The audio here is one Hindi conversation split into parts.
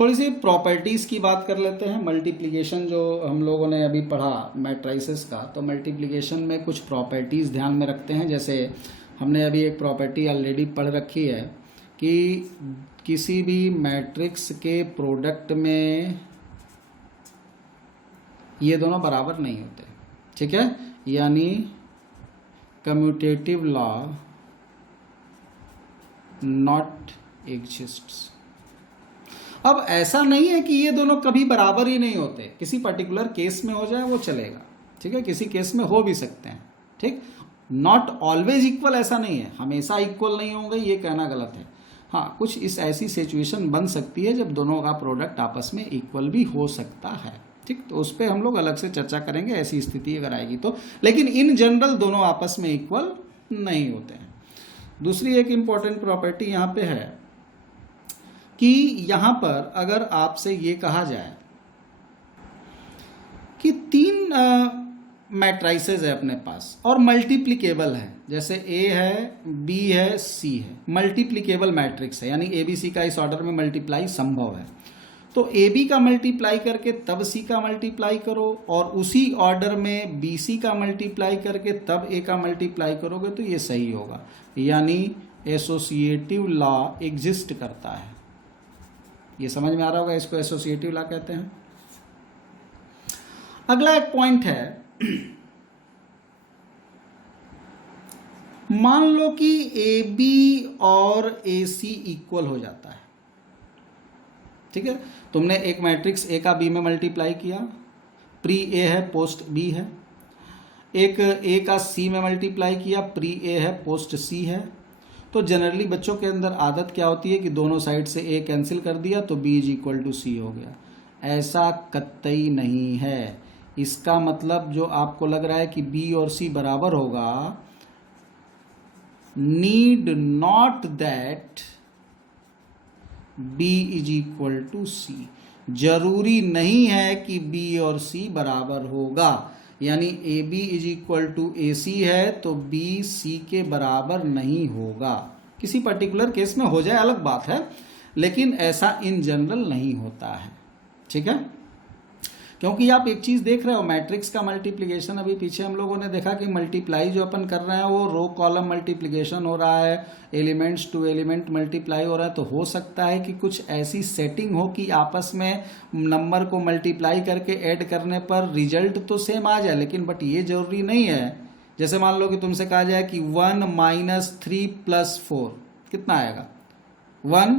थोड़ी सी प्रॉपर्टीज़ की बात कर लेते हैं। मल्टीप्लिकेशन जो हम लोगों ने अभी पढ़ा मैट्राइसेस का, तो मल्टीप्लिकेशन में कुछ प्रॉपर्टीज़ ध्यान में रखते हैं। जैसे हमने अभी एक प्रॉपर्टी ऑलरेडी पढ़ रखी है कि किसी भी मैट्रिक्स के प्रोडक्ट में ये दोनों बराबर नहीं होते, ठीक है, यानी कम्यूटेटिव लॉ नॉट एग्जिस्ट्स। अब ऐसा नहीं है कि ये दोनों कभी बराबर ही नहीं होते, किसी पर्टिकुलर केस में हो जाए वो चलेगा, ठीक है, किसी केस में हो भी सकते हैं, ठीक। नॉट ऑलवेज इक्वल ऐसा नहीं है, हमेशा इक्वल नहीं होंगे, ये कहना गलत है। हाँ, कुछ इस ऐसी सिचुएशन बन सकती है जब दोनों का प्रोडक्ट आपस में इक्वल भी हो सकता है, ठीक। तो उस पर हम लोग अलग से चर्चा करेंगे, ऐसी स्थिति अगर आएगी तो। लेकिन इन जनरल दोनों आपस में इक्वल नहीं होते हैं। दूसरी एक इंपॉर्टेंट प्रॉपर्टी यहाँ पे है कि यहाँ पर अगर आपसे ये कहा जाए कि 3 मैट्राइसेस है अपने पास और मल्टीप्लिकेबल है, जैसे ए है, बी है, सी है, मल्टीप्लिकेबल मैट्रिक्स है, यानी ए बी सी का इस ऑर्डर में मल्टीप्लाई संभव है, तो ए बी का मल्टीप्लाई करके तब सी का मल्टीप्लाई करो और उसी ऑर्डर में बी सी का मल्टीप्लाई करके तब ए का मल्टीप्लाई करोगे तो ये सही होगा, यानी एसोसिएटिव लॉ एग्जिस्ट करता है। ये समझ में आ रहा होगा, इसको एसोसिएटिव लॉ कहते हैं। अगला एक पॉइंट है, मान लो कि ए बी और ए सी इक्वल हो जाता है, ठीक है। तुमने एक मैट्रिक्स ए का बी में मल्टीप्लाई किया, प्री ए है पोस्ट बी है, एक ए का सी में मल्टीप्लाई किया, प्री ए है पोस्ट सी है। तो जनरली बच्चों के अंदर आदत क्या होती है कि दोनों साइड से ए कैंसिल कर दिया तो बी इज इक्वल टू सी हो गया। ऐसा कतई नहीं है। इसका मतलब जो आपको लग रहा है कि बी और सी बराबर होगा, need not that B is equal to C. जरूरी नहीं है कि बी और सी बराबर होगा, यानी A B is equal to A C है तो बी सी के बराबर नहीं होगा। किसी पर्टिकुलर केस में हो जाए अलग बात है, लेकिन ऐसा इन जनरल नहीं होता है, ठीक है। क्योंकि आप एक चीज देख रहे हो, मैट्रिक्स का मल्टीप्लिकेशन अभी पीछे हम लोगों ने देखा कि मल्टीप्लाई जो अपन कर रहे हैं वो रो कॉलम मल्टीप्लिकेशन हो रहा है, एलिमेंट्स टू एलिमेंट मल्टीप्लाई हो रहा है। तो हो सकता है कि कुछ ऐसी सेटिंग हो कि आपस में नंबर को मल्टीप्लाई करके ऐड करने पर रिजल्ट तो सेम आ जाए, लेकिन बट ये जरूरी नहीं है। जैसे मान लो कि तुमसे कहा जाए कि 1 - 3 + 4 कितना आएगा, 1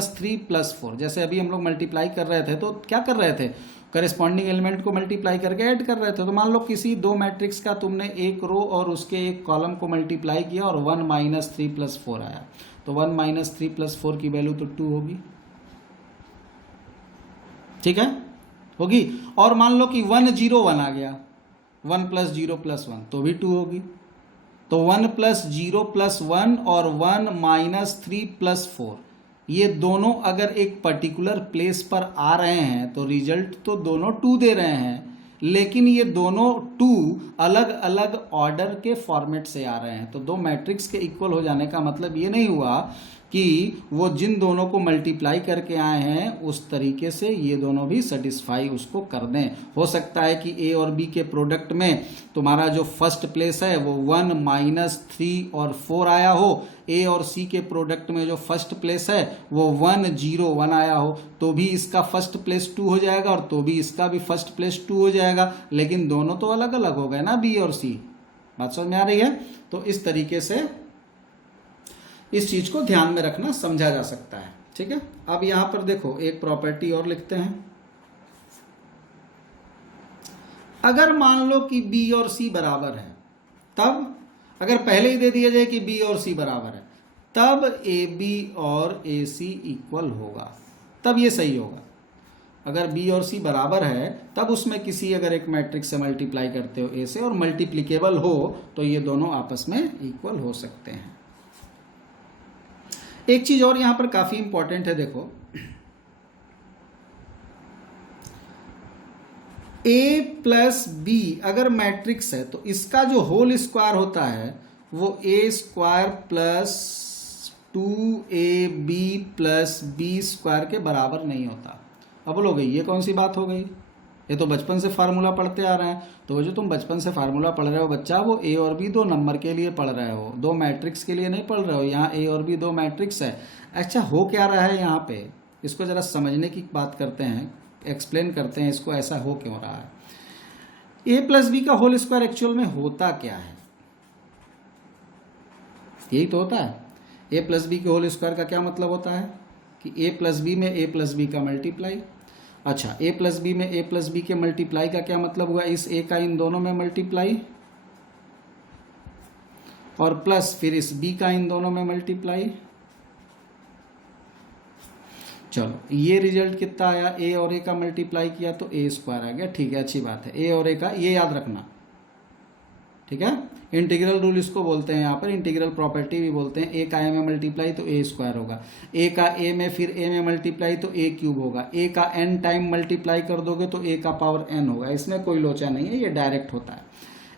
- 3 + 4। जैसे अभी हम लोग मल्टीप्लाई कर रहे थे तो क्या कर रहे थे, करेस्पॉन्डिंग एलिमेंट को मल्टीप्लाई करके ऐड कर रहे थे। तो मान लो किसी 2 मैट्रिक्स का तुमने एक रो और उसके एक कॉलम को मल्टीप्लाई किया और 1 - 3 + 4 आया, तो 1 - 3 + 4 की वैल्यू तो 2 होगी, ठीक है, होगी। और मान लो कि 1 0 1 आ गया, 1 + 0 + 1 तो भी 2 होगी। तो 1 + 0 + 1 और 1 - 3 + 4 ये दोनों अगर एक पर्टिकुलर प्लेस पर आ रहे हैं तो रिजल्ट तो दोनों 2 दे रहे हैं, लेकिन ये दोनों 2 अलग अलग ऑर्डर के फॉर्मेट से आ रहे हैं। तो 2 मैट्रिक्स के इक्वल हो जाने का मतलब ये नहीं हुआ कि वो जिन दोनों को मल्टीप्लाई करके आए हैं उस तरीके से ये दोनों भी सेटिस्फाई उसको कर दें। हो सकता है कि ए और बी के प्रोडक्ट में तुम्हारा जो फर्स्ट प्लेस है वो 1 - 3 और 4 आया हो, ए और सी के प्रोडक्ट में जो फर्स्ट प्लेस है वो 1 0 1 आया हो, तो भी इसका फर्स्ट प्लेस 2 हो जाएगा और तो भी इसका भी फर्स्ट प्लेस 2 हो जाएगा, लेकिन दोनों तो अलग अलग हो गए ना, बी और सी। बात समझ में आ रही है? तो इस तरीके से इस चीज को ध्यान में रखना, समझा जा सकता है, ठीक है। अब यहां पर देखो एक प्रॉपर्टी और लिखते हैं। अगर मान लो कि बी और सी बराबर है, तब अगर पहले ही दे दिया जाए कि बी और सी बराबर है, तब ए बी और ए सी इक्वल होगा, तब ये सही होगा। अगर बी और सी बराबर है तब उसमें किसी अगर एक मैट्रिक्स से मल्टीप्लाई करते हो ए से और मल्टीप्लिकेबल हो तो ये दोनों आपस में इक्वल हो सकते हैं। एक चीज और यहां पर काफी इंपॉर्टेंट है, देखो ए प्लस बी अगर मैट्रिक्स है तो इसका जो होल स्क्वायर होता है वो ए² + 2ab प्लस बी स्क्वायर के बराबर नहीं होता। अब बोलोगे ये कौन सी बात हो गई, ये तो बचपन से फार्मूला पढ़ते आ रहे हैं। तो वो जो तुम बचपन से फार्मूला पढ़ रहे हो बच्चा, वो ए और बी दो नंबर के लिए पढ़ रहे हो, दो मैट्रिक्स के लिए नहीं पढ़ रहे हो। यहाँ ए और बी दो मैट्रिक्स है। अच्छा हो क्या रहा है यहाँ पे, इसको ज़रा समझने की बात करते हैं, एक्सप्लेन करते हैं इसको, ऐसा हो क्यों रहा है। ए प्लस बी का होल स्क्वायर एक्चुअल में होता क्या है, यही तो होता है। ए प्लस बी के होल स्क्वायर का क्या मतलब होता है कि ए प्लस बी में ए प्लस बी का मल्टीप्लाई। अच्छा, ए प्लस बी में ए प्लस बी के मल्टीप्लाई का क्या मतलब हुआ, इस ए का इन दोनों में मल्टीप्लाई और प्लस फिर इस बी का इन दोनों में मल्टीप्लाई। चलो ये रिजल्ट कितना आया, ए और ए का मल्टीप्लाई किया तो ए स्क्वायर आ गया। ठीक है, अच्छी बात है। ए और ए का ये याद रखना, ठीक है। इंटीग्रल रूल इसको बोलते हैं, यहाँ पर इंटीग्रल प्रॉपर्टी भी बोलते हैं। ए का ए में मल्टीप्लाई तो ए स्क्वायर होगा, ए का ए में फिर ए में मल्टीप्लाई तो ए क्यूब होगा, ए का एन टाइम मल्टीप्लाई कर दोगे तो ए का पावर एन होगा। इसमें कोई लोचा नहीं है, ये डायरेक्ट होता है।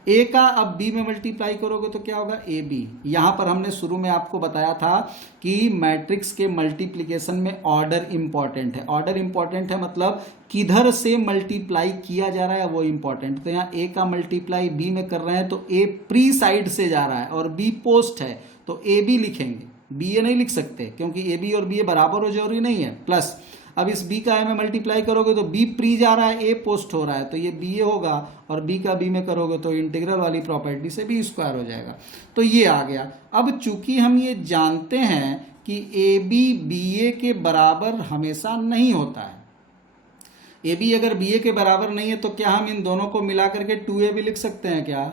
ए का अब बी में मल्टीप्लाई करोगे तो क्या होगा, ए बी। यहां पर हमने शुरू में आपको बताया था कि मैट्रिक्स के मल्टीप्लिकेशन में ऑर्डर इंपॉर्टेंट है। ऑर्डर इंपॉर्टेंट है मतलब किधर से मल्टीप्लाई किया जा रहा है वो इंपॉर्टेंट। तो यहाँ ए का मल्टीप्लाई बी में कर रहे हैं तो ए प्री साइड से जा रहा है और बी पोस्ट है तो ए बी लिखेंगे, बी ए नहीं लिख सकते क्योंकि ए बी और बी ए बराबर हो जरूरी नहीं है। प्लस अब इस b का a में मल्टीप्लाई करोगे तो b प्री जा रहा है, a पोस्ट हो रहा है तो ये ba होगा, और b का b में करोगे तो इंटीग्रल वाली प्रॉपर्टी से b स्क्वायर हो जाएगा। तो ये आ गया। अब चूंकि हम ये जानते हैं कि ab ba के बराबर हमेशा नहीं होता है, ab अगर ba के बराबर नहीं है तो क्या हम इन दोनों को मिला करके 2ab लिख सकते हैं क्या?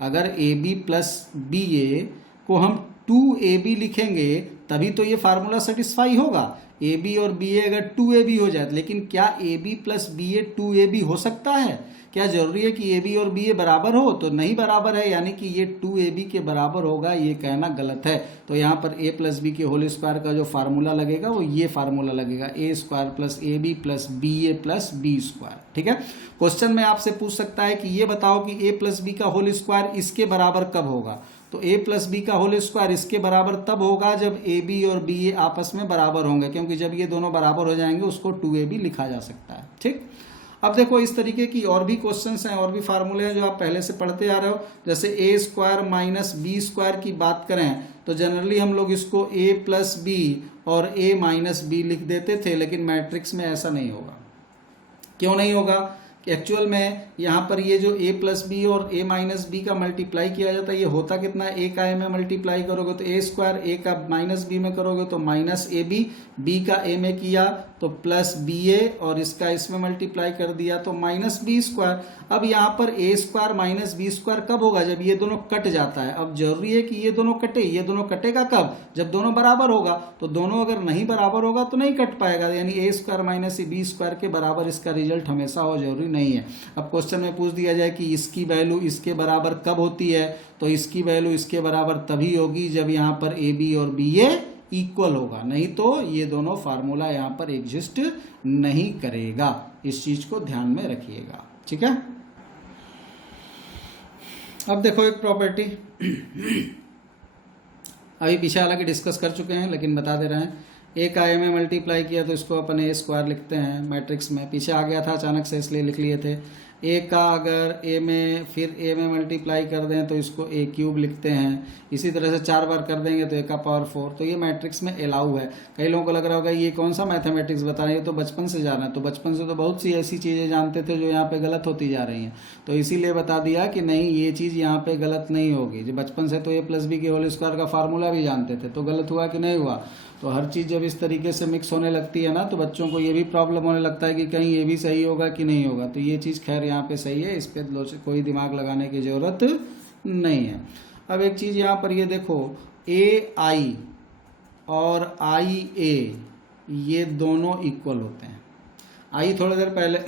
अगर ab प्लस ba को हम 2ab लिखेंगे तभी तो ये फार्मूला सेटिस्फाई होगा। ए बी और बी ए अगर 2ab हो जाए, लेकिन क्या A B plus B A 2ab हो सकता है? क्या जरूरी है कि ए बी और बी ए बराबर हो? तो नहीं बराबर है, यानी कि ये 2ab के बराबर होगा, ये कहना गलत है। तो यहाँ पर a प्लस बी के होल स्क्वायर का जो फार्मूला लगेगा वो ये फार्मूला लगेगा, A square plus A B plus B A plus B square. ठीक है, क्वेश्चन में आपसे पूछ सकता है कि ये बताओ कि a प्लस बी का होल स्क्वायर इसके बराबर कब होगा? तो a प्लस बी का होल स्क्वायर इसके बराबर तब होगा जब ए बी और बी ए आपस में बराबर होंगे, क्योंकि जब ये दोनों बराबर हो जाएंगे उसको 2ab लिखा जा सकता है। ठीक, अब देखो इस तरीके की और भी क्वेश्चंस हैं और भी फार्मूले हैं जो आप पहले से पढ़ते आ रहे हो। जैसे ए स्क्वायर माइनस बी स्क्वायर की बात करें तो जनरली हम लोग इसको a प्लस बी और a माइनस बी लिख देते थे, लेकिन मैट्रिक्स में ऐसा नहीं होगा। क्यों नहीं होगा? एक्चुअल में यहाँ पर ये जो a प्लस बी और a माइनस बी का मल्टीप्लाई किया जाता है, ये होता कितना है? a का a में मल्टीप्लाई करोगे तो a स्क्वायर, a का माइनस b में करोगे तो माइनस ए बी, b का a में किया तो प्लस बी ए और इसका इसमें मल्टीप्लाई कर दिया तो माइनस बी स्क्वायर। अब यहाँ पर a square minus B square कब होगा? जब ये दोनों कट जाता है। अब जरूरी है कि ये दोनों कटे, ये दोनों कटेगा कब? जब दोनों बराबर होगा। तो दोनों अगर नहीं बराबर होगा तो नहीं कट पाएगा, यानी a square minus B square के बराबर इसका रिजल्ट हमेशा हो, जरूरी नहीं है। अब क्वेश्चन में पूछ दिया जाए कि इसकी वैल्यू इसके बराबर कब होती है, तो इसकी वैल्यू इसके बराबर तभी होगी जब यहाँ पर ए बी और बी ए इक्वल होगा, नहीं तो ये दोनों फार्मूला यहाँ पर एग्जिस्ट नहीं करेगा। इस चीज को ध्यान में रखिएगा। ठीक है, अब देखो एक प्रॉपर्टी अभी पीछे हालांकि डिस्कस कर चुके हैं लेकिन बता दे रहे हैं। ए का ए में मल्टीप्लाई किया तो इसको अपन ए स्क्वायर लिखते हैं मैट्रिक्स में, पीछे आ गया था अचानक से इसलिए लिख लिए थे। ए का अगर ए में फिर ए में मल्टीप्लाई कर दें तो इसको ए क्यूब लिखते हैं। इसी तरह से 4 बार कर देंगे तो ए का पावर 4। तो ये मैट्रिक्स में अलाउ है। कई लोगों को लग रहा होगा ये कौन सा मैथमेटिक्स बता रहे हैं, ये तो बचपन से जाना है। तो बचपन से तो बहुत सी ऐसी चीज़ें जानते थे जो यहाँ पे गलत होती जा रही हैं, तो इसीलिए बता दिया कि नहीं ये चीज़ यहाँ पे गलत नहीं होगी। जो बचपन से तो ए प्लस बी के होल स्क्वायर का फार्मूला भी जानते थे, तो गलत हुआ कि नहीं हुआ? तो हर चीज़ जब इस तरीके से मिक्स होने लगती है ना तो बच्चों को ये भी प्रॉब्लम होने लगता है कि कहीं ये भी सही होगा कि नहीं होगा। तो ये चीज़ खैर यहाँ पे सही है, इस पर कोई दिमाग लगाने की ज़रूरत नहीं है। अब एक चीज़ यहाँ पर ये देखो, ए आई और आई ए ये दोनों इक्वल होते हैं। आई थोड़ी देर पहले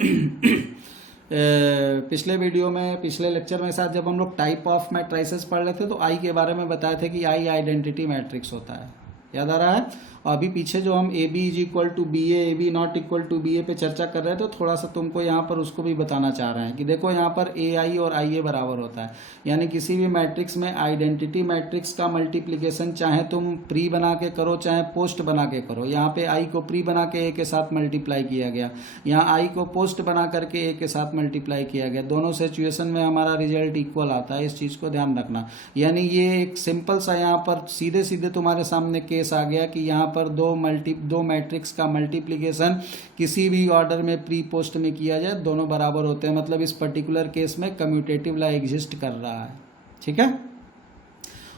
पिछले वीडियो में, पिछले लेक्चर में साथ जब हम लोग टाइप ऑफ मैट्रिसेस पढ़ रहे थे तो आई के बारे में बताए थे कि आई आइडेंटिटी मैट्रिक्स होता है, याद आ रहा है। और अभी पीछे जो हम A B is equal to B A B not equal to B A पे चर्चा कर रहे हैं, तो थोड़ा सा तुमको यहाँ पर उसको भी बताना चाह रहे हैं कि देखो यहाँ पर ए आई और आई ए बराबर होता है, यानी किसी भी मैट्रिक्स में आइडेंटिटी मैट्रिक्स का मल्टीप्लीकेशन चाहे तुम प्री बना के करो चाहे पोस्ट बना के करो। यहाँ पे आई को प्री बना के ए के साथ मल्टीप्लाई किया गया, यहाँ आई को पोस्ट बना करके ए के साथ मल्टीप्लाई किया गया, दोनों सिचुएशन में हमारा रिजल्ट इक्वल आता है, इस चीज़ को ध्यान रखना। यानी ये एक सिंपल सा यहाँ पर सीधे सीधे तुम्हारे सामने केस आ गया कि यहाँ पर दो मैट्रिक्स का मल्टीप्लिकेशन किसी भी ऑर्डर में प्री पोस्ट में किया जाए, दोनों बराबर होते हैं, मतलब इस पर्टिकुलर केस में कम्यूटेटिव लॉ एग्जिस्ट कर रहा है। ठीक है,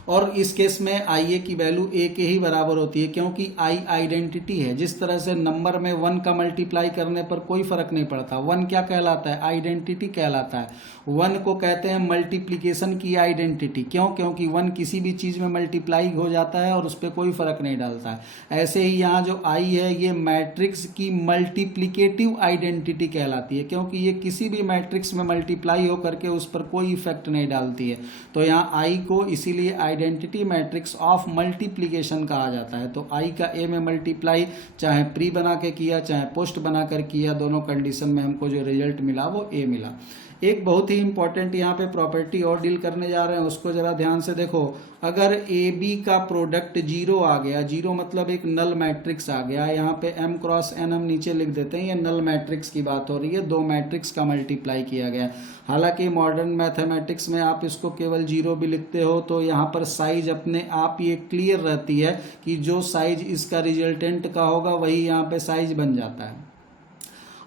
और इस केस में आई ए की वैल्यू ए के ही बराबर होती है, क्योंकि आई आइडेंटिटी है। जिस तरह से नंबर में 1 का मल्टीप्लाई करने पर कोई फर्क नहीं पड़ता, 1 क्या कहलाता है, आइडेंटिटी कहलाता है। 1 को कहते हैं मल्टीप्लिकेशन की आइडेंटिटी, क्यों, क्योंकि 1 किसी भी चीज में मल्टीप्लाई हो जाता है और उस पर कोई फर्क नहीं डालता है। ऐसे ही यहाँ जो आई है ये मैट्रिक्स की मल्टीप्लिकेटिव आइडेंटिटी कहलाती है, क्योंकि ये किसी भी मैट्रिक्स में मल्टीप्लाई होकर के उस पर कोई इफेक्ट नहीं डालती है। तो यहाँ आई को इसीलिए आइडेंटिटी मैट्रिक्स ऑफ मल्टीप्लिकेशन कहा जाता है। तो आई का ए में मल्टीप्लाई चाहे प्री बना के किया चाहे पोस्ट बना कर किया, दोनों कंडीशन में हमको जो रिजल्ट मिला वो ए मिला। एक बहुत ही इंपॉर्टेंट यहाँ पे प्रॉपर्टी और डील करने जा रहे हैं, उसको जरा ध्यान से देखो। अगर ए बी का प्रोडक्ट 0 आ गया, 0 मतलब एक नल मैट्रिक्स आ गया, यहाँ पे m क्रॉस n हम नीचे लिख देते हैं, ये नल मैट्रिक्स की बात हो रही है, दो मैट्रिक्स का मल्टीप्लाई किया गया। हालांकि मॉडर्न मैथमेटिक्स में आप इसको केवल 0 भी लिखते हो तो यहाँ पर साइज अपने आप ये क्लियर रहती है कि जो साइज इसका रिजल्टेंट का होगा वही यहाँ पे साइज बन जाता है।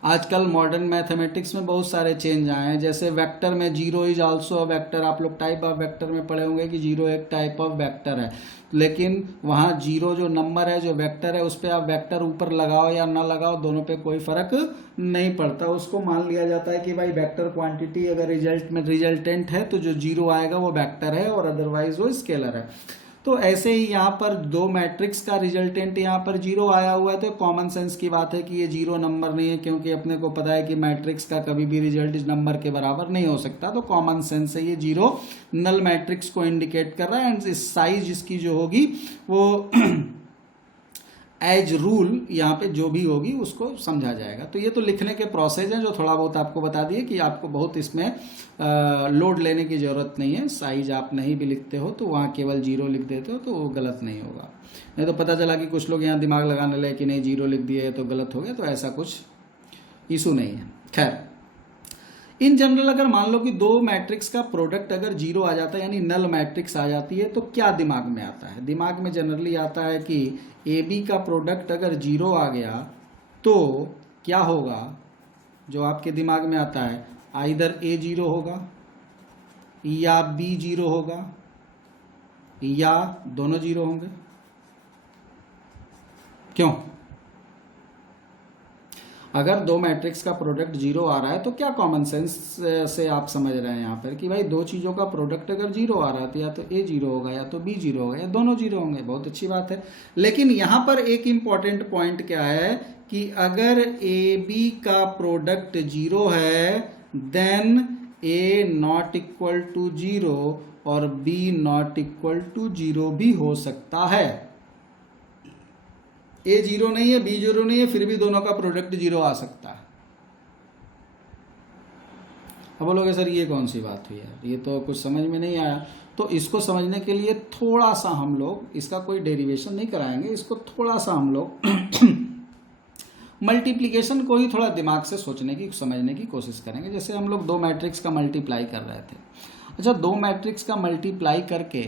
आजकल मॉडर्न मैथमेटिक्स में बहुत सारे चेंज आए हैं, जैसे वेक्टर में 0 इज आल्सो अ वेक्टर, आप लोग टाइप ऑफ वेक्टर में पढ़े होंगे कि 0 एक टाइप ऑफ वेक्टर है, लेकिन वहाँ 0 जो नंबर है, जो वेक्टर है, उस पर आप वेक्टर ऊपर लगाओ या ना लगाओ, दोनों पे कोई फर्क नहीं पड़ता। उसको मान लिया जाता है कि भाई वेक्टर क्वांटिटी अगर रिजल्ट में रिजल्टेंट है तो जो 0 आएगा वो वेक्टर है और अदरवाइज वो स्केलर है। तो ऐसे ही यहाँ पर दो मैट्रिक्स का रिजल्टेंट यहाँ पर 0 आया हुआ है, तो कॉमन सेंस की बात है कि ये 0 नंबर नहीं है, क्योंकि अपने को पता है कि मैट्रिक्स का कभी भी रिजल्ट इस नंबर के बराबर नहीं हो सकता। तो कॉमन सेंस से ये 0 नल मैट्रिक्स को इंडिकेट कर रहा है, एंड इस साइज इसकी जो होगी वो एज रूल यहाँ पे जो भी होगी उसको समझा जाएगा। तो ये तो लिखने के प्रोसेस हैं जो थोड़ा बहुत आपको बता दिए कि आपको बहुत इसमें लोड लेने की ज़रूरत नहीं है। साइज आप नहीं भी लिखते हो तो वहाँ केवल 0 लिख देते हो तो वो गलत नहीं होगा। नहीं तो पता चला कि कुछ लोग यहाँ दिमाग लगाने लगे कि नहीं 0 लिख दिए तो गलत हो गया, तो ऐसा कुछ इशू नहीं है। खैर, इन जनरल अगर मान लो कि दो मैट्रिक्स का प्रोडक्ट अगर 0 आ जाता है यानी नल मैट्रिक्स आ जाती है, तो क्या दिमाग में आता है? दिमाग में जनरली आता है कि ए बी का प्रोडक्ट अगर 0 आ गया तो क्या होगा। जो आपके दिमाग में आता है आइदर ए 0 होगा या बी 0 होगा या दोनों 0 होंगे। क्यों? अगर दो मैट्रिक्स का प्रोडक्ट 0 आ रहा है तो क्या कॉमन सेंस से आप समझ रहे हैं यहाँ पर कि भाई दो चीज़ों का प्रोडक्ट अगर 0 आ रहा है तो या तो ए 0 होगा या तो बी 0 होगा या दोनों 0 होंगे। बहुत अच्छी बात है, लेकिन यहाँ पर एक इम्पॉर्टेंट पॉइंट क्या है कि अगर ए बी का प्रोडक्ट 0 है then A not equal to 0 और बी नॉट इक्वल टू 0 भी हो सकता है। ए 0 नहीं है, बी 0 नहीं है, फिर भी दोनों का प्रोडक्ट 0 आ सकता है। अब बोलोगे सर ये कौन सी बात हुई यार, ये तो कुछ समझ में नहीं आया। तो इसको समझने के लिए थोड़ा सा हम लोग, इसका कोई डेरिवेशन नहीं कराएंगे, इसको थोड़ा सा हम लोग मल्टीप्लिकेशन को ही थोड़ा दिमाग से सोचने की समझने की कोशिश करेंगे। जैसे हम लोग दो मैट्रिक्स का मल्टीप्लाई कर रहे थे। अच्छा, दो मैट्रिक्स का मल्टीप्लाई करके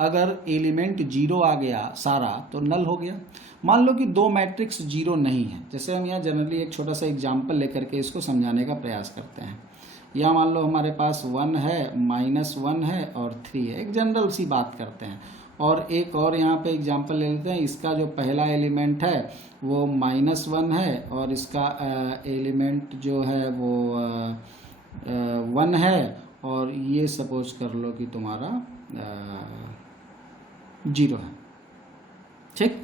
अगर एलिमेंट 0 आ गया सारा तो नल हो गया। मान लो कि दो मैट्रिक्स 0 नहीं है, जैसे हम यहाँ जनरली एक छोटा सा एग्जाम्पल लेकर के इसको समझाने का प्रयास करते हैं। यहाँ मान लो हमारे पास 1 है, -1 है और 3 है, एक जनरल सी बात करते हैं। और एक और यहाँ पे एग्जाम्पल ले लेते हैं, इसका जो पहला एलिमेंट है वो -1 है और इसका एलिमेंट जो है वो 1 है और ये सपोज कर लो कि तुम्हारा 0 है। ठीक,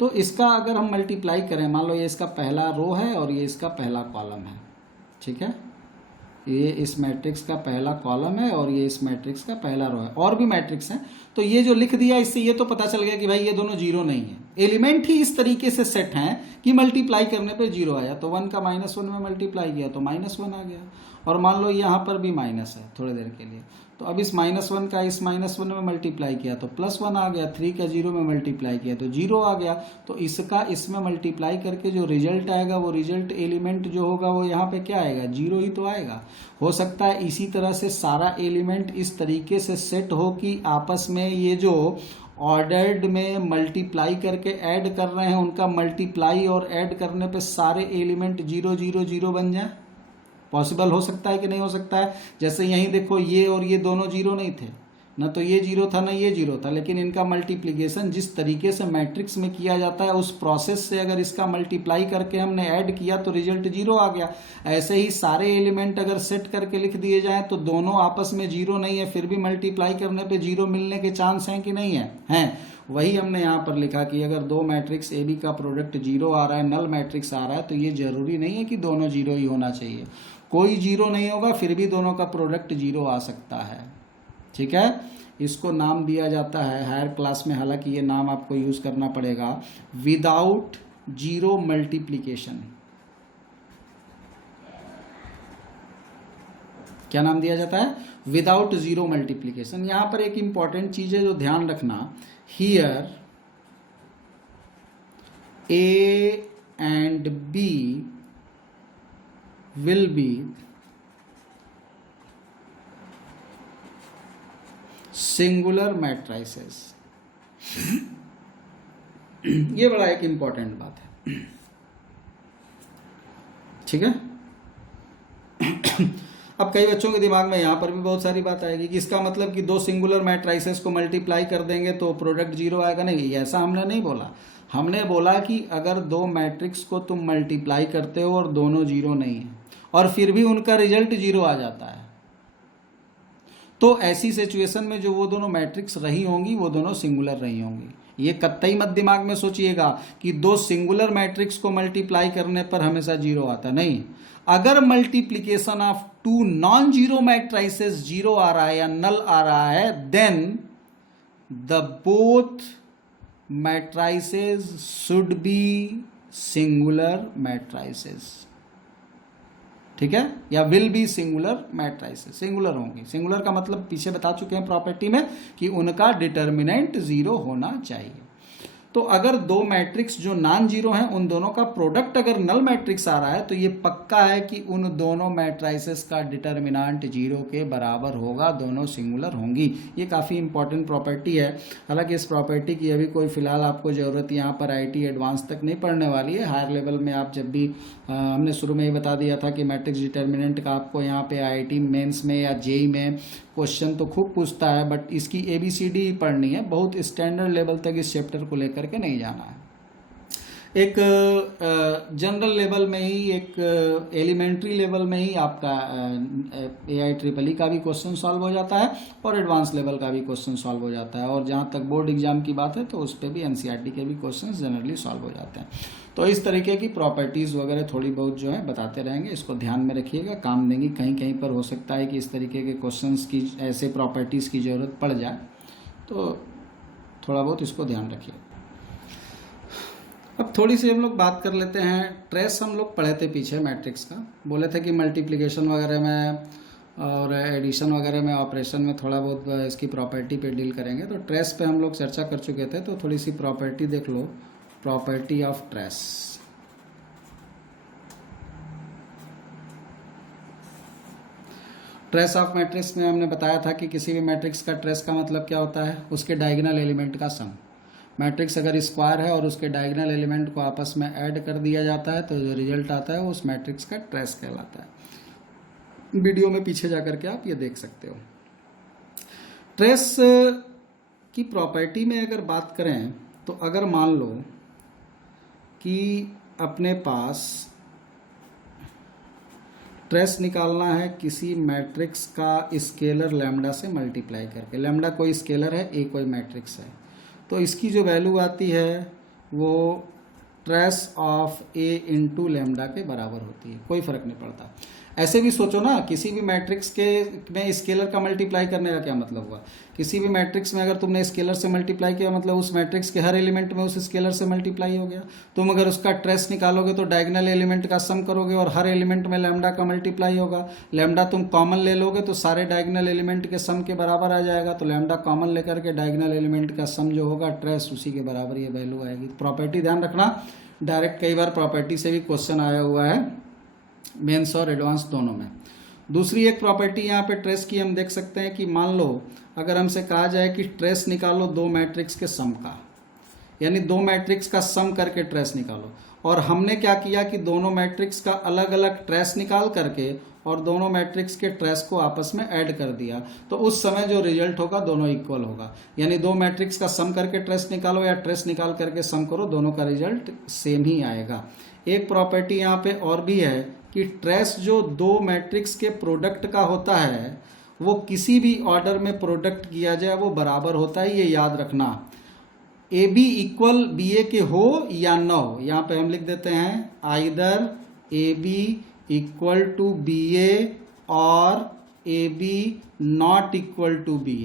तो इसका अगर हम मल्टीप्लाई करें, मान लो ये इसका पहला रो है और ये इसका पहला कॉलम है। ठीक है, ये इस मैट्रिक्स का पहला कॉलम है और ये इस मैट्रिक्स का पहला रो है। और भी मैट्रिक्स हैं, तो ये जो लिख दिया इससे ये तो पता चल गया कि भाई ये दोनों 0 नहीं है। एलिमेंट ही इस तरीके से सेट हैं कि मल्टीप्लाई करने पे 0 आया, तो 1 का -1 में मल्टीप्लाई किया तो -1 आ गया। और मान लो यहाँ पर भी माइनस है थोड़ी देर के लिए, तो अब इस -1 का इस -1 में मल्टीप्लाई किया तो +1 आ गया, 3 का 0 में मल्टीप्लाई किया तो 0 आ गया। तो इसका इसमें मल्टीप्लाई करके जो रिजल्ट आएगा वो रिजल्ट एलिमेंट जो होगा वो यहाँ पे क्या आएगा, 0 ही तो आएगा। हो सकता है इसी तरह से सारा एलिमेंट इस तरीके से सेट हो कि आपस में ये जो ऑर्डर्ड में मल्टीप्लाई करके ऐड कर रहे हैं उनका मल्टीप्लाई और ऐड करने पे सारे एलिमेंट 0 0 0 बन जाए। पॉसिबल हो सकता है कि नहीं हो सकता है? जैसे यहीं देखो ये और ये दोनों 0 नहीं थे, ना तो ये 0 था ना ये 0 था, लेकिन इनका मल्टीप्लिकेशन जिस तरीके से मैट्रिक्स में किया जाता है उस प्रोसेस से अगर इसका मल्टीप्लाई करके हमने ऐड किया तो रिजल्ट 0 आ गया। ऐसे ही सारे एलिमेंट अगर सेट करके लिख दिए जाएं तो दोनों आपस में 0 नहीं है, फिर भी मल्टीप्लाई करने पे 0 मिलने के चांस हैं कि नहीं है? हैं। वही हमने यहाँ पर लिखा कि अगर दो मैट्रिक्स ए बी का प्रोडक्ट 0 आ रहा है, नल मैट्रिक्स आ रहा है, तो ये जरूरी नहीं है कि दोनों 0 ही होना चाहिए। कोई 0 नहीं होगा फिर भी दोनों का प्रोडक्ट 0 आ सकता है। ठीक है, इसको नाम दिया जाता है हायर क्लास में, हालांकि ये नाम आपको यूज करना पड़ेगा, विदाउट जीरो मल्टीप्लीकेशन। क्या नाम दिया जाता है? Without zero multiplication. यहां पर एक इंपॉर्टेंट चीज है जो ध्यान रखना, here A and B will be singular matrices. ये बड़ा एक इंपॉर्टेंट बात है। ठीक है। अब कई बच्चों के दिमाग में यहां पर भी बहुत सारी बात आएगी कि इसका मतलब कि दो सिंगुलर मैट्रिसेस को मल्टीप्लाई कर देंगे तो प्रोडक्ट 0 आएगा। नहीं, ऐसा हमने नहीं बोला। हमने बोला कि अगर दो मैट्रिक्स को तुम मल्टीप्लाई करते हो और दोनों 0 नहीं है और फिर भी उनका रिजल्ट 0 आ जाता है, तो ऐसी सिचुएशन में जो वो दोनों मैट्रिक्स रही होंगी वो दोनों सिंगुलर रही होंगी। ये कतई मत दिमाग में सोचिएगा कि दो सिंगुलर मैट्रिक्स को मल्टीप्लाई करने पर हमेशा 0 आता। नहीं, अगर multiplication of two non zero matrices 0 आ रहा है या नल आ रहा है, then the both matrices should be singular matrices. ठीक है, या will be singular matrices. Singular होंगी। सिंगुलर का मतलब पीछे बता चुके हैं प्रॉपर्टी में कि उनका डिटर्मिनेंट 0 होना चाहिए। तो अगर दो मैट्रिक्स जो नॉन जीरो हैं उन दोनों का प्रोडक्ट अगर नल मैट्रिक्स आ रहा है तो ये पक्का है कि उन दोनों मैट्रिसेस का डिटर्मिनेंट 0 के बराबर होगा, दोनों सिंगुलर होंगी। ये काफ़ी इंपॉर्टेंट प्रॉपर्टी है। हालांकि इस प्रॉपर्टी की अभी कोई फिलहाल आपको ज़रूरत यहाँ पर आईटी एडवांस तक नहीं पढ़ने वाली है। हायर लेवल में आप जब भी हमने शुरू में ही बता दिया था कि मैट्रिक्स डिटर्मिनेंट का आपको यहाँ पे आईआईटी मेंस में या जेई में क्वेश्चन तो खूब पूछता है, बट इसकी ABCD ही पढ़नी है। बहुत स्टैंडर्ड लेवल तक इस चैप्टर को लेकर के नहीं जाना है। एक जनरल लेवल में ही, एक एलिमेंट्री लेवल में ही आपका AIEEE का भी क्वेश्चन सॉल्व हो जाता है और एडवांस लेवल का भी क्वेश्चन सॉल्व हो जाता है। और जहाँ तक बोर्ड एग्जाम की बात है तो उस पर भी NCERT के भी क्वेश्चन जनरली सॉल्व हो जाते हैं। तो इस तरीके की प्रॉपर्टीज़ वगैरह थोड़ी बहुत जो है बताते रहेंगे, इसको ध्यान में रखिएगा, काम देंगी। कहीं कहीं पर हो सकता है कि इस तरीके के क्वेश्चंस की, ऐसे प्रॉपर्टीज़ की ज़रूरत पड़ जाए, तो थोड़ा बहुत इसको ध्यान रखिए। अब थोड़ी सी हम लोग बात कर लेते हैं ट्रेस। हम लोग पढ़े थे पीछे मैट्रिक्स का, बोले थे कि मल्टीप्लिकेशन वगैरह में और एडिशन वगैरह में, ऑपरेशन में थोड़ा बहुत इसकी प्रॉपर्टी पे डील करेंगे। तो ट्रेस पे हम लोग चर्चा कर चुके थे, तो थोड़ी सी प्रॉपर्टी देख लो। Property of trace. Trace of matrix में हमने बताया था कि किसी भी मैट्रिक्स का ट्रेस का मतलब क्या होता है, उसके डायगोनल एलिमेंट का सम। मैट्रिक्स अगर स्क्वायर है और उसके डायगोनल एलिमेंट को आपस में ऐड कर दिया जाता है तो जो रिजल्ट आता है उस मैट्रिक्स का ट्रेस कहलाता है। वीडियो में पीछे जाकर के आप ये देख सकते हो। ट्रेस की प्रॉपर्टी में अगर बात करें तो अगर मान लो कि अपने पास ट्रेस निकालना है किसी मैट्रिक्स का स्केलर लैम्डा से मल्टीप्लाई करके। लैम्डा कोई स्केलर है, ए कोई मैट्रिक्स है, तो इसकी जो वैल्यू आती है वो trace of A into lambda के बराबर होती है। कोई फर्क नहीं पड़ता। ऐसे भी सोचो ना, किसी भी मैट्रिक्स के में स्केलर का मल्टीप्लाई करने का क्या मतलब हुआ। किसी भी मैट्रिक्स में अगर तुमने स्केलर से मल्टीप्लाई किया मतलब उस मैट्रिक्स के हर एलिमेंट में उस स्केलर से मल्टीप्लाई हो गया। तुम अगर उसका ट्रेस निकालोगे तो डायगोनल एलिमेंट का सम करोगे और हर एलिमेंट में लैम्डा का मल्टीप्लाई होगा। लैम्डा तुम कॉमन ले लोगे तो सारे डायगोनल एलिमेंट के सम के बराबर आ जाएगा, तो लैम्डा कॉमन लेकर के डायगोनल एलिमेंट का सम जो होगा ट्रेस उसी के बराबर ये वैल्यू आएगी। प्रॉपर्टी ध्यान रखना, डायरेक्ट कई बार प्रॉपर्टी से भी क्वेश्चन आया हुआ है मेंस और एडवांस दोनों में। दूसरी एक प्रॉपर्टी यहाँ पे ट्रेस की हम देख सकते हैं कि मान लो अगर हमसे कहा जाए कि ट्रेस निकालो दो मैट्रिक्स के सम का, यानी दो मैट्रिक्स का सम करके ट्रेस निकालो, और हमने क्या किया कि दोनों मैट्रिक्स का अलग अलग ट्रेस निकाल करके और दोनों मैट्रिक्स के ट्रेस को आपस में ऐड कर दिया, तो उस समय जो रिजल्ट होगा दोनों इक्वल होगा। यानी दो मैट्रिक्स का सम करके ट्रेस निकालो या ट्रेस निकाल करके सम करो, दोनों का रिजल्ट सेम ही आएगा। एक प्रॉपर्टी यहाँ पे और भी है कि ट्रेस जो दो मैट्रिक्स के प्रोडक्ट का होता है वो किसी भी ऑर्डर में प्रोडक्ट किया जाए वो बराबर होता है, ये याद रखना। ए बी इक्वल बी ए के हो या न हो, यहाँ पे हम लिख देते हैं either A B equal to B A और A B not equal to B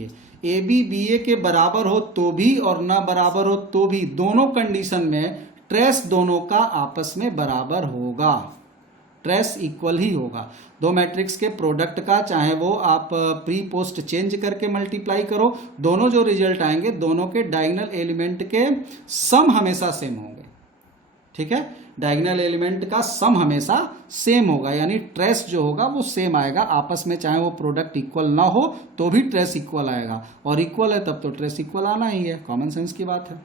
A B A के बराबर हो तो भी और ना बराबर हो तो भी, दोनों कंडीशन में ट्रेस दोनों का आपस में बराबर होगा, ट्रेस इक्वल ही होगा। दो मैट्रिक्स के प्रोडक्ट का चाहे वो आप प्री पोस्ट चेंज करके मल्टीप्लाई करो, दोनों जो रिजल्ट आएंगे दोनों के डायगोनल एलिमेंट के सम हमेशा सेम होंगे। ठीक है, डायगोनल एलिमेंट का सम हमेशा सेम होगा, यानी ट्रेस जो होगा वो सेम आएगा आपस में, चाहे वो प्रोडक्ट इक्वल ना हो तो भी ट्रेस इक्वल आएगा, और इक्वल है तब तो ट्रेस इक्वल आना ही है, कॉमन सेंस की बात है।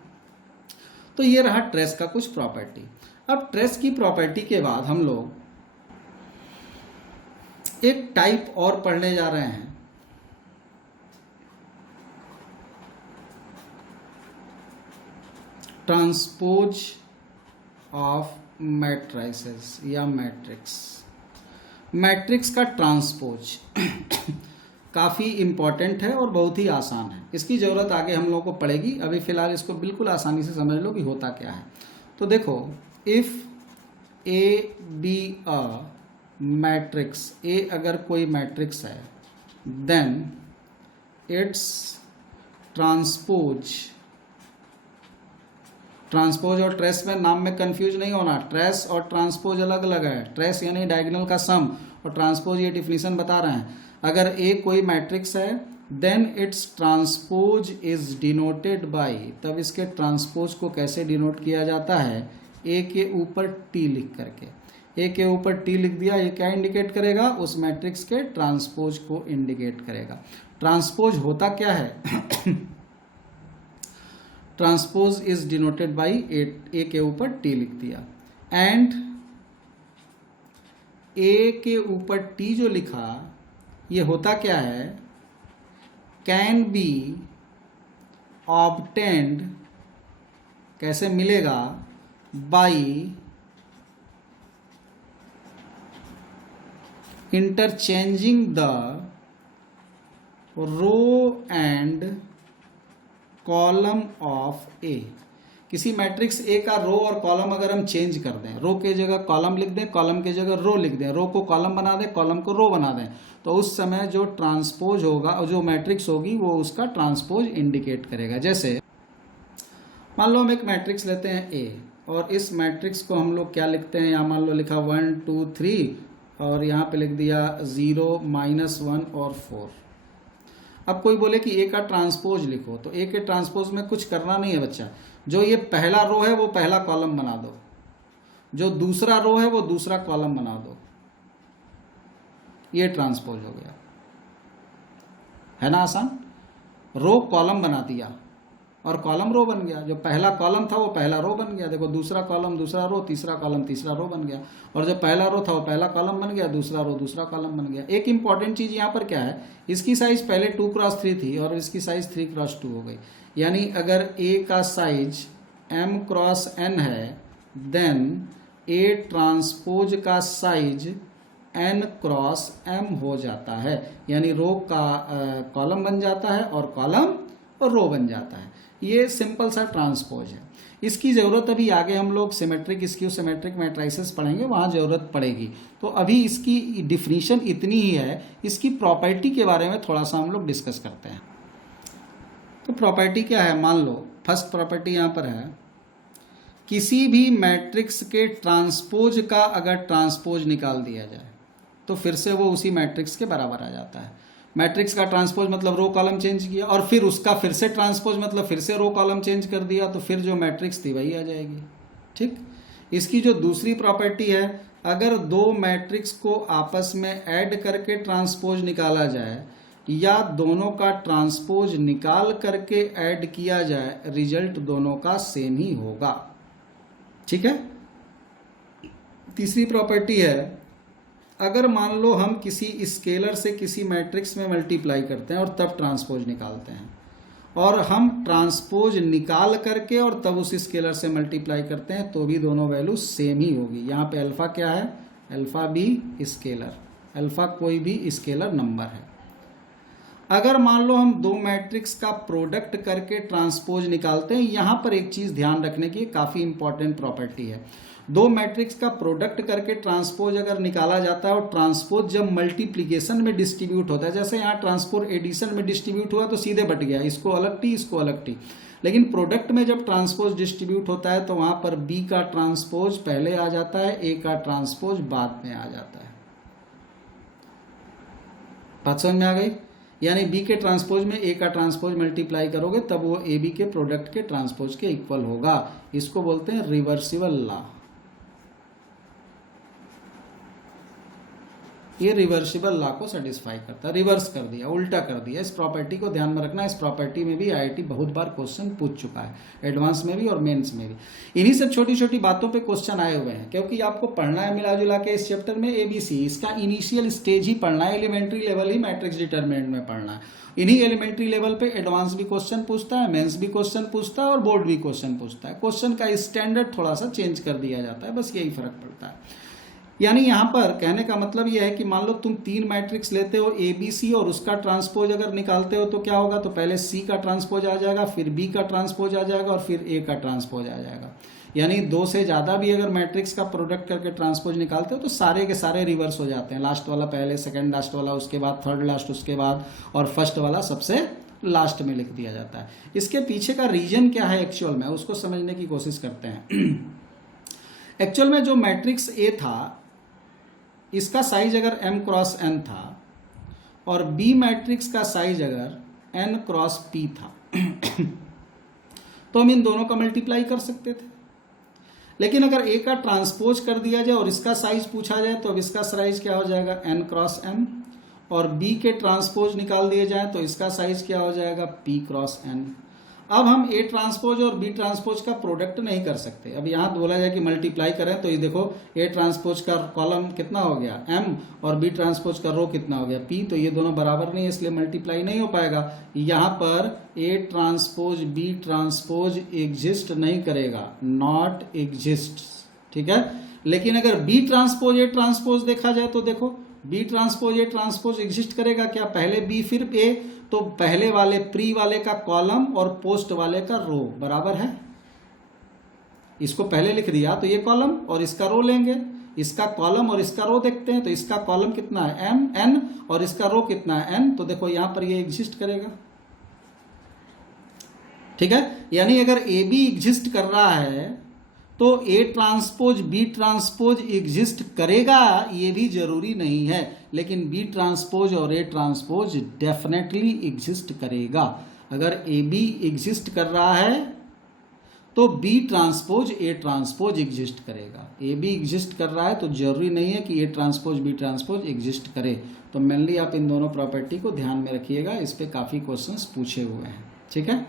तो ये रहा ट्रेस का कुछ प्रॉपर्टी। अब ट्रेस की प्रॉपर्टी के बाद हम लोग एक टाइप और पढ़ने जा रहे हैं, ट्रांसपोज ऑफ मैट्रिसेस या मैट्रिक्स। मैट्रिक्स का ट्रांसपोज काफ़ी इम्पॉर्टेंट है और बहुत ही आसान है, इसकी ज़रूरत आगे हम लोगों को पड़ेगी, अभी फ़िलहाल इसको बिल्कुल आसानी से समझ लो कि होता क्या है। तो देखो, if A B a matrix, A अगर कोई मैट्रिक्स है, देन इट्स ट्रांसपोज और ट्रेस में नाम में कंफ्यूज नहीं होना, ट्रेस और ट्रांसपोज अलग अलग है। ट्रेस यानी डायगोनल का सम और ट्रांसपोज ये डिफिनीशन बता रहे हैं। अगर ए कोई मैट्रिक्स है then its transpose is denoted by, तब इसके ट्रांसपोज को कैसे डिनोट किया जाता है, ए के ऊपर टी लिख करके। ए के ऊपर टी लिख दिया, ये क्या इंडिकेट करेगा, उस मैट्रिक्स के ट्रांसपोज को इंडिकेट करेगा। ट्रांसपोज होता क्या है ट्रांसपोज इज डिनोटेड बाई ए के ऊपर टी लिख दिया, एंड ए के ऊपर टी जो लिखा ये होता क्या है, कैन बी ऑब्टेन्ड, कैसे मिलेगा, by interchanging the row and column of A. किसी मैट्रिक्स ए का रो और कॉलम अगर हम चेंज कर दें, रो के जगह कॉलम लिख दें, कॉलम के जगह रो लिख दें, रो को कॉलम बना दें, कॉलम को रो बना दें, तो उस समय जो ट्रांसपोज होगा और जो मैट्रिक्स होगी वो उसका ट्रांसपोज इंडिकेट करेगा। जैसे मान लो हम एक मैट्रिक्स लेते हैं ए, और इस मैट्रिक्स को हम लोग क्या लिखते हैं, यहाँ मान लो लिखा 1 2 3 और यहाँ पे लिख दिया 0 -1 और 4। अब कोई बोले कि ए का ट्रांसपोज लिखो, तो ए के ट्रांसपोज में कुछ करना नहीं है बच्चा, जो ये पहला रो है वो पहला कॉलम बना दो, जो दूसरा रो है वो दूसरा कॉलम बना दो, ये ट्रांसपोज हो गया, है ना आसान। रो कॉलम बना दिया और कॉलम रो बन गया, जो पहला कॉलम था वो पहला रो बन गया, देखो दूसरा कॉलम दूसरा रो, तीसरा कॉलम तीसरा रो बन गया, और जो पहला रो था वो पहला कॉलम बन गया, दूसरा रो दूसरा कॉलम बन गया। एक इंपॉर्टेंट चीज़ यहाँ पर क्या है, इसकी साइज पहले 2x3 थी और इसकी साइज 3x2 हो गई, यानी अगर ए का साइज m×n है देन ए ट्रांसपोज का साइज n×m हो जाता है, यानी रो का कॉलम बन जाता है और कॉलम और रो बन जाता है। ये सिंपल सा ट्रांसपोज है। इसकी ज़रूरत अभी आगे हम लोग सिमेट्रिक स्क्यू सिमेट्रिक मैट्रिसेस पढ़ेंगे, वहाँ ज़रूरत पड़ेगी। तो अभी इसकी डिफिनीशन इतनी ही है। इसकी प्रॉपर्टी के बारे में थोड़ा सा हम लोग डिस्कस करते हैं। तो प्रॉपर्टी क्या है, मान लो फर्स्ट प्रॉपर्टी यहाँ पर है, किसी भी मैट्रिक्स के ट्रांसपोज का अगर ट्रांसपोज निकाल दिया जाए तो फिर से वो उसी मैट्रिक्स के बराबर आ जाता है। मैट्रिक्स का ट्रांसपोज मतलब रो कॉलम चेंज किया, और फिर उसका फिर से ट्रांसपोज मतलब फिर से रो कॉलम चेंज कर दिया, तो फिर जो मैट्रिक्स थी वही आ जाएगी। ठीक। इसकी जो दूसरी प्रॉपर्टी है, अगर दो मैट्रिक्स को आपस में ऐड करके ट्रांसपोज निकाला जाए या दोनों का ट्रांसपोज निकाल करके ऐड किया जाए, रिजल्ट दोनों का सेम ही होगा। ठीक है। तीसरी प्रॉपर्टी है, अगर मान लो हम किसी स्केलर से किसी मैट्रिक्स में मल्टीप्लाई करते हैं और तब ट्रांसपोज निकालते हैं, और हम ट्रांसपोज निकाल करके और तब उस स्केलर से मल्टीप्लाई करते हैं, तो भी दोनों वैल्यू सेम ही होगी। यहाँ पे अल्फा क्या है, अल्फा भी स्केलर, अल्फा कोई भी स्केलर नंबर है। अगर मान लो हम दो मैट्रिक्स का प्रोडक्ट करके ट्रांसपोज निकालते हैं, यहाँ पर एक चीज़ ध्यान रखने की काफ़ी इंपॉर्टेंट प्रॉपर्टी है। दो मैट्रिक्स का प्रोडक्ट करके ट्रांसपोज अगर निकाला जाता है और ट्रांसपोज जब मल्टीप्लिकेशन में डिस्ट्रीब्यूट होता है, जैसे यहाँ ट्रांसपोज एडिशन में डिस्ट्रीब्यूट हुआ तो सीधे बट गया, इसको अलग टी इसको अलग टी। लेकिन प्रोडक्ट में जब ट्रांसपोज डिस्ट्रीब्यूट होता है तो वहाँ पर बी का ट्रांसपोज पहले आ जाता है, ए का ट्रांसपोज बाद में आ जाता है। बात समझ में आ गई? यानी बी के ट्रांसपोज में ए का ट्रांसपोज मल्टीप्लाई करोगे तब वो ए बी के प्रोडक्ट के ट्रांसपोज के इक्वल होगा। इसको बोलते हैं रिवर्सिबल लॉ। ये रिवर्सिबल लॉ को सेटिस्फाई करता है। रिवर्स कर दिया, उल्टा कर दिया। इस प्रॉपर्टी को ध्यान में रखना। इस प्रॉपर्टी में भी आईआईटी बहुत बार क्वेश्चन पूछ चुका है, एडवांस में भी और मेंस में भी। इन्हीं सब छोटी छोटी बातों पे क्वेश्चन आए हुए हैं, क्योंकि आपको पढ़ना है मिला जुला के इस चैप्टर में एबीसी। इसका इनिशियल स्टेज ही पढ़ना है, एलिमेंट्री लेवल ही मैट्रिक्स डिटरमिनेंट में पढ़ना है। इन्हीं एलिमेंट्री लेवल पे एडवांस भी क्वेश्चन पूछता है, मेंस भी क्वेश्चन पूछता है और बोर्ड भी क्वेश्चन पूछता है। क्वेश्चन का स्टैंडर्ड थोड़ा सा चेंज कर दिया जाता है, बस यही फर्क पड़ता है। यानी यहाँ पर कहने का मतलब यह है कि मान लो तुम तीन मैट्रिक्स लेते हो ए बी सी और उसका ट्रांसपोज अगर निकालते हो तो क्या होगा, तो पहले सी का ट्रांसपोज आ जाएगा, फिर बी का ट्रांसपोज आ जाएगा और फिर ए का ट्रांसपोज आ जाएगा। यानी दो से ज़्यादा भी अगर मैट्रिक्स का प्रोडक्ट करके ट्रांसपोज निकालते हो तो सारे के सारे रिवर्स हो जाते हैं। लास्ट वाला पहले, सेकेंड लास्ट वाला उसके बाद, थर्ड लास्ट उसके बाद, और फर्स्ट वाला सबसे लास्ट में लिख दिया जाता है। इसके पीछे का रीजन क्या है एक्चुअल में, उसको समझने की कोशिश करते हैं। एक्चुअल में जो मैट्रिक्स ए था, इसका साइज अगर m क्रॉस n था और B मैट्रिक्स का साइज अगर n क्रॉस p था तो हम इन दोनों का मल्टीप्लाई कर सकते थे। लेकिन अगर A का ट्रांसपोज कर दिया जाए और इसका साइज पूछा जाए तो अब इसका साइज क्या हो जाएगा, n क्रॉस m, और B के ट्रांसपोज निकाल दिए जाए तो इसका साइज क्या हो जाएगा, p क्रॉस n। अब हम A ट्रांसपोज और B ट्रांसपोज का प्रोडक्ट नहीं कर सकते। अब यहाँ बोला जाए कि मल्टीप्लाई करें तो ये देखो A ट्रांसपोज का कॉलम कितना हो गया m और B ट्रांसपोज का रो कितना हो गया p, तो ये दोनों बराबर नहीं है इसलिए मल्टीप्लाई नहीं हो पाएगा। यहाँ पर A transpose B transpose exist नहीं करेगा, नॉट एग्जिस्ट। ठीक है। लेकिन अगर B ट्रांसपोज A ट्रांसपोज देखा जाए तो देखो B transpose A transpose exist करेगा क्या, पहले B फिर A, तो पहले वाले प्री वाले का कॉलम और पोस्ट वाले का रो बराबर है। इसको पहले लिख दिया तो ये कॉलम और इसका रो लेंगे, इसका कॉलम और इसका रो देखते हैं तो इसका कॉलम कितना है m n और इसका रो कितना है n, तो देखो यहां पर ये एग्जिस्ट करेगा। ठीक है। यानी अगर ए बी एग्जिस्ट कर रहा है तो A transpose B transpose exist करेगा, ये भी जरूरी नहीं है, लेकिन B ट्रांसपोज और A ट्रांसपोज डेफिनेटली एग्जिस्ट करेगा। अगर AB एग्जिस्ट कर रहा है तो B transpose A transpose exist करेगा। AB एग्जिस्ट कर रहा है तो जरूरी नहीं है कि A transpose B transpose exist करे। तो मेनली आप इन दोनों प्रॉपर्टी को ध्यान में रखिएगा, इस पे काफ़ी क्वेश्चंस पूछे हुए हैं। ठीक है।